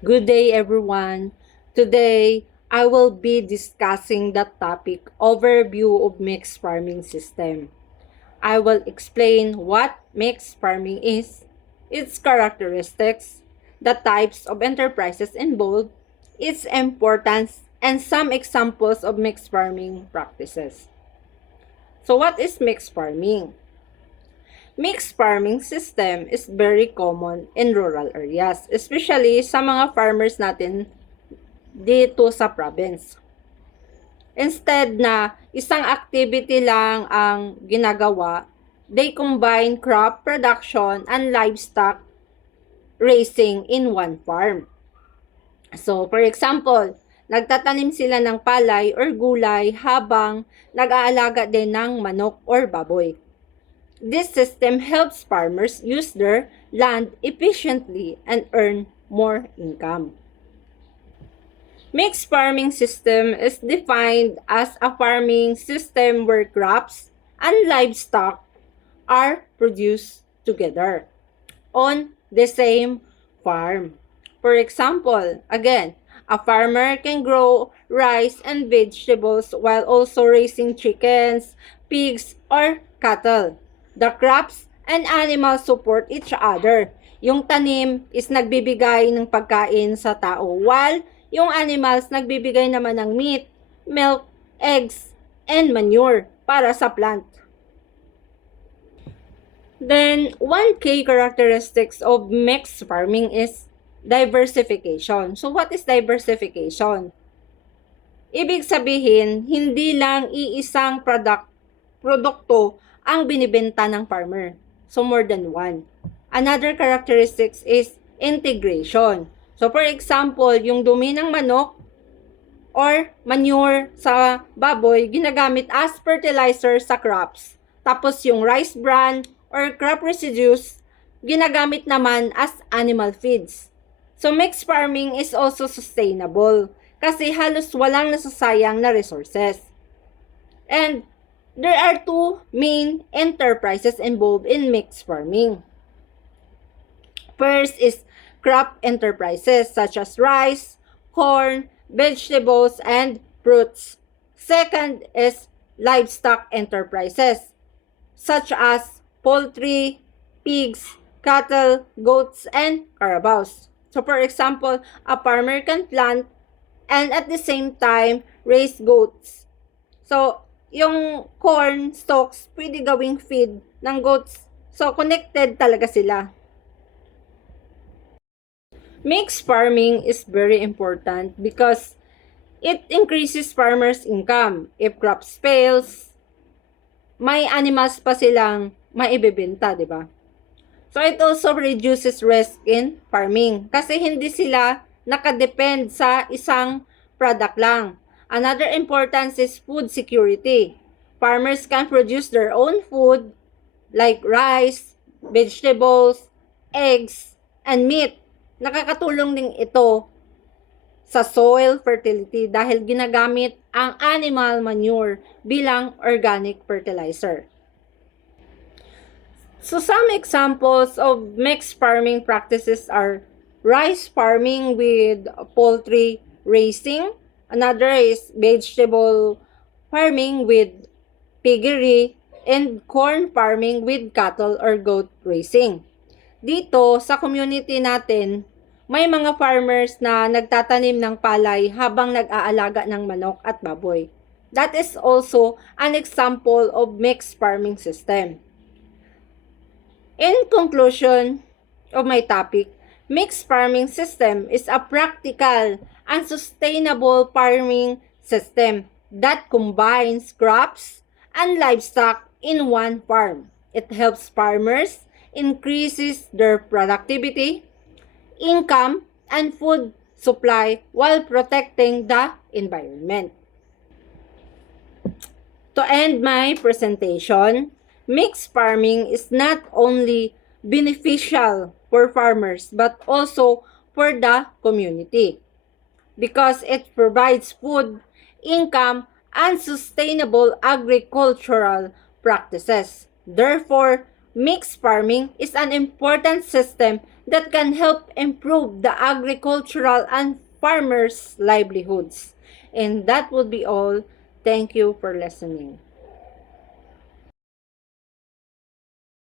Good day, everyone. Today, I will be discussing the topic overview of mixed farming system. I will explain what mixed farming is, its characteristics, the types of enterprises involved, its importance, and some examples of mixed farming practices. So what is mixed farming? Mixed farming system is very common in rural areas, especially sa mga farmers natin dito sa province. Instead na isang activity lang ang ginagawa, they combine crop production and livestock raising in one farm. So, for example, nagtatanim sila ng palay or gulay habang nag-aalaga din ng manok or baboy. This system helps farmers use their land efficiently and earn more income. Mixed farming system is defined as a farming system where crops and livestock are produced together on the same farm. For example, again, a farmer can grow rice and vegetables while also raising chickens, pigs, or cattle. The crops and animals support each other. Yung tanim is nagbibigay ng pagkain sa tao, while yung animals nagbibigay naman ng meat, milk, eggs, and manure para sa plant. Then, one key characteristics of mixed farming is diversification. So, what is diversification? Ibig sabihin, hindi lang iisang produkto ang binibenta ng farmer. So, more than one. Another characteristics is integration. So, for example, yung dumi ng manok or manure sa baboy, ginagamit as fertilizer sa crops. Tapos, yung rice bran or crop residues, ginagamit naman as animal feeds. So, mixed farming is also sustainable kasi halos walang nasasayang na resources. And there are two main enterprises involved in mixed farming. First is crop enterprises such as rice, corn, vegetables, and fruits. Second is livestock enterprises such as poultry, pigs, cattle, goats, and carabaos. So for example, a farmer can plant and at the same time raise goats. So yung corn stalks pwede gawing feed ng goats. So connected talaga sila. Mixed farming is very important because it increases farmers' income. If crops fails, may animals pa silang maibebenta, di ba? So it also reduces risk in farming kasi hindi sila nakadepend sa isang product lang. Another importance is food security. Farmers can produce their own food like rice, vegetables, eggs, and meat. Nakakatulong din ito sa soil fertility dahil ginagamit ang animal manure bilang organic fertilizer. So some examples of mixed farming practices are rice farming with poultry raising. Another is vegetable farming with piggery and corn farming with cattle or goat raising. Dito sa community natin, may mga farmers na nagtatanim ng palay habang nag-aalaga ng manok at baboy. That is also an example of mixed farming system. In conclusion of my topic, mixed farming system is a practical and sustainable farming system that combines crops and livestock in one farm. It helps farmers increases their productivity, income, and food supply while protecting the environment. To end my presentation, mixed farming is not only beneficial for farmers but also for the community because it provides food, income, and sustainable agricultural practices. Therefore, mixed farming is an important system that can help improve the agricultural and farmers' livelihoods. And that would be all. Thank you for listening.